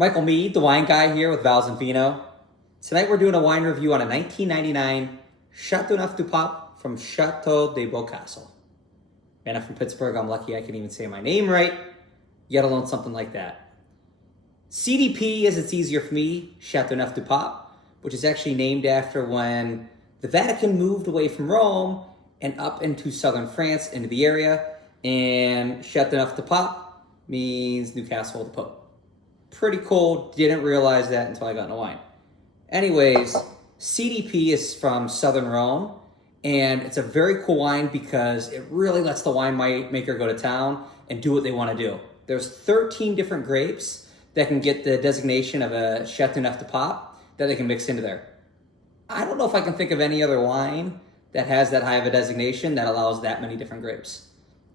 Michael Mead, the wine guy here with Vals and Vino. Tonight we're doing a wine review on a 1999 Chateauneuf du Pape from Chateau de Beaucastel. Man, I'm from Pittsburgh. I'm lucky I can even say my name right, let alone something like that. CDP, as it's easier for me, Chateauneuf du Pape, which is actually named after when the Vatican moved away from Rome and up into southern France, into the area, and Chateauneuf du Pape means Newcastle of the Pope. Pretty cool. Didn't realize that until I got into wine. Anyways, CDP is from southern Rhône, and it's a very cool wine because it really lets the winemaker go to town and do what they want to do. There's 13 different grapes that can get the designation of a Chateauneuf du Pape that they can mix into there. I don't know if I can think of any other wine that has that high of a designation that allows that many different grapes.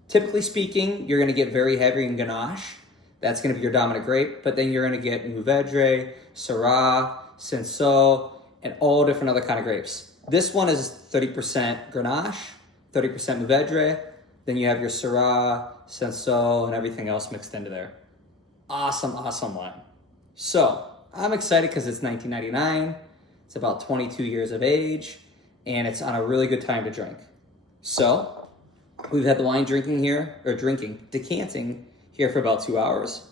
Typically speaking, you're going to get very heavy in Grenache. That's going to be your dominant grape, but then you're going to get Mourvedre, Syrah, Cinsault, and all different other kind of grapes. This one is 30% Grenache, 30% Mourvedre, then you have your Syrah, Cinsault, and everything else mixed into there. Awesome, awesome wine. So, I'm excited because it's 1999, it's about 22 years of age, and it's on a really good time to drink. So, we've had the wine decanting here for about 2 hours.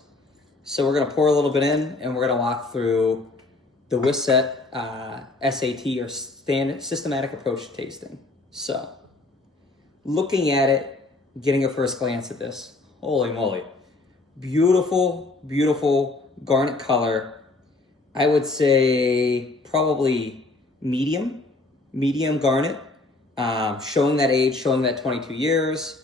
So we're gonna pour a little bit in and we're gonna walk through the WSET SAT or systematic approach to tasting. So looking at it, getting a first glance at this, holy moly. Beautiful, beautiful garnet color. I would say probably medium garnet, showing that age, showing that 22 years,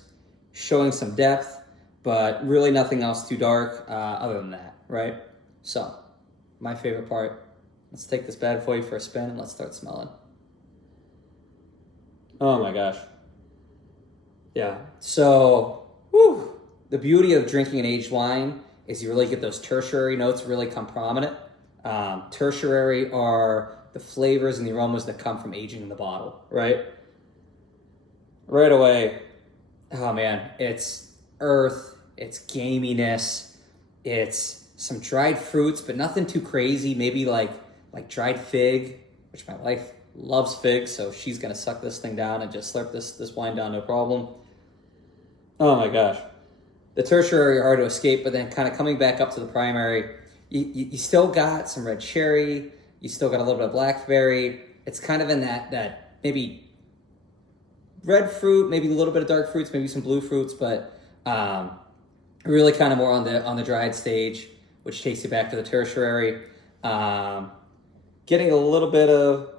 showing some depth, but really nothing else too dark other than that, right? So, my favorite part. Let's take this bad boy for a spin and let's start smelling. Oh my gosh. Yeah, so, the beauty of drinking an aged wine is you really get those tertiary notes really come prominent. Tertiary are the flavors and the aromas that come from aging in the bottle, right? Right away, oh man, it's earth, it's gaminess, it's some dried fruits, but nothing too crazy. Maybe like dried fig, which my wife loves figs, so she's gonna suck this thing down and just slurp this wine down, no problem. Oh my gosh. The tertiary are hard to escape, but then kind of coming back up to the primary, you still got some red cherry, you still got a little bit of blackberry. It's kind of in that maybe red fruit, maybe a little bit of dark fruits, maybe some blue fruits, but really kind of more on the dried stage, which takes you back to the tertiary. Getting a little bit of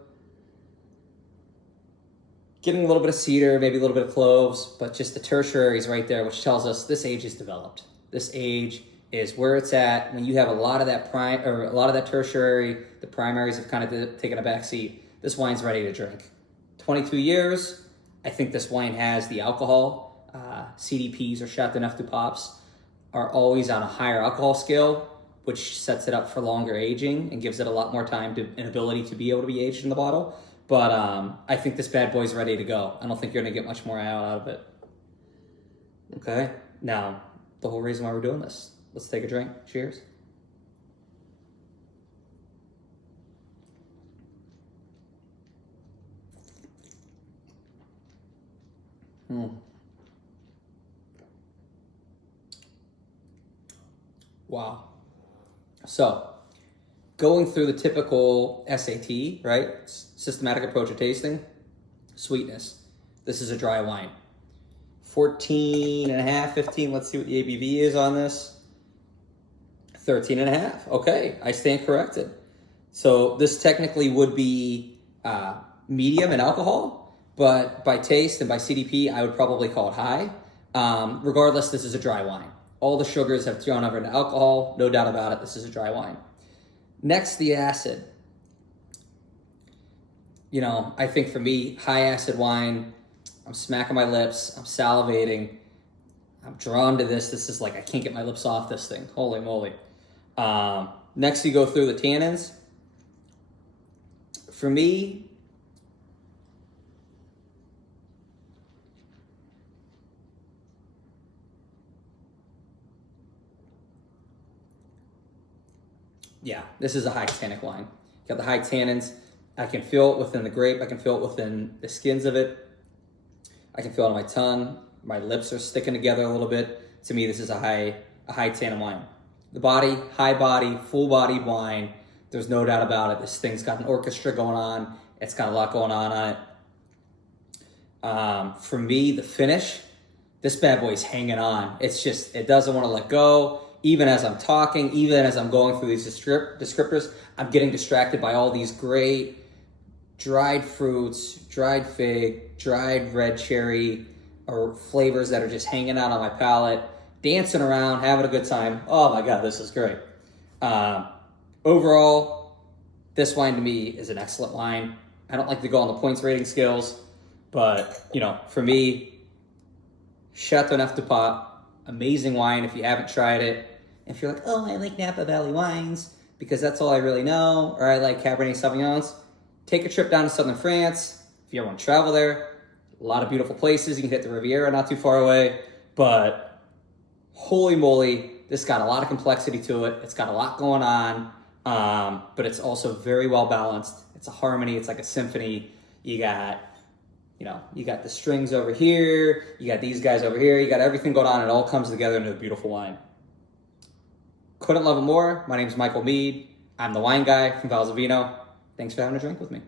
cedar, maybe a little bit of cloves, but just the tertiary is right there, which tells us this age is developed. This age is where it's at. When you have a lot of that tertiary, the primaries have kind of taken a back seat. This wine's ready to drink. 22 years. I think this wine has the alcohol. CDPs or Chateauneuf du Papes are always on a higher alcohol scale, which sets it up for longer aging and gives it a lot more time and ability to be able to be aged in the bottle. But I think this bad boy's ready to go. I don't think you're gonna get much more out of it. Okay, now the whole reason why we're doing this. Let's take a drink. Cheers. Wow. So, going through the typical SAT, right? Systematic approach to tasting, sweetness. This is a dry wine. 14 and a half, 15, let's see what the ABV is on this. 13 and a half. Okay, I stand corrected. So this technically would be medium in alcohol, but by taste and by CDP, I would probably call it high. Regardless, this is a dry wine. All the sugars have gone over into alcohol, no doubt about it, this is a dry wine. Next, the acid. You know, I think for me, high acid wine, I'm smacking my lips, I'm salivating, I'm drawn to this. This is like, I can't get my lips off this thing, holy moly. Next, you go through the tannins. For me, yeah, this is a high tannic wine. You got the high tannins. I can feel it within the grape. I can feel it within the skins of it. I can feel it on my tongue. My lips are sticking together a little bit. To me, this is a high tannin wine. The body, high body, full bodied wine. There's no doubt about it. This thing's got an orchestra going on. It's got a lot going on it. For me, the finish, this bad boy's hanging on. It's just, it doesn't want to let go. Even as I'm talking, even as I'm going through these descriptors, I'm getting distracted by all these great dried fruits, dried fig, dried red cherry, or flavors that are just hanging out on my palate, dancing around, having a good time. Oh my God, this is great. Overall, this wine to me is an excellent wine. I don't like to go on the points rating scales, but you know, for me, Chateauneuf du Pape, amazing wine if you haven't tried it. If you're like, oh, I like Napa Valley wines because that's all I really know, or I like Cabernet Sauvignons, take a trip down to southern France. If you ever want to travel there, a lot of beautiful places. You can hit the Riviera not too far away, but holy moly, this got a lot of complexity to it. It's got a lot going on, but it's also very well balanced. It's a harmony. It's like a symphony. You got the strings over here. You got these guys over here. You got everything going on. It all comes together into a beautiful wine. Couldn't love it more. My name is Michael Mead. I'm the wine guy from Valsavino. Thanks for having a drink with me.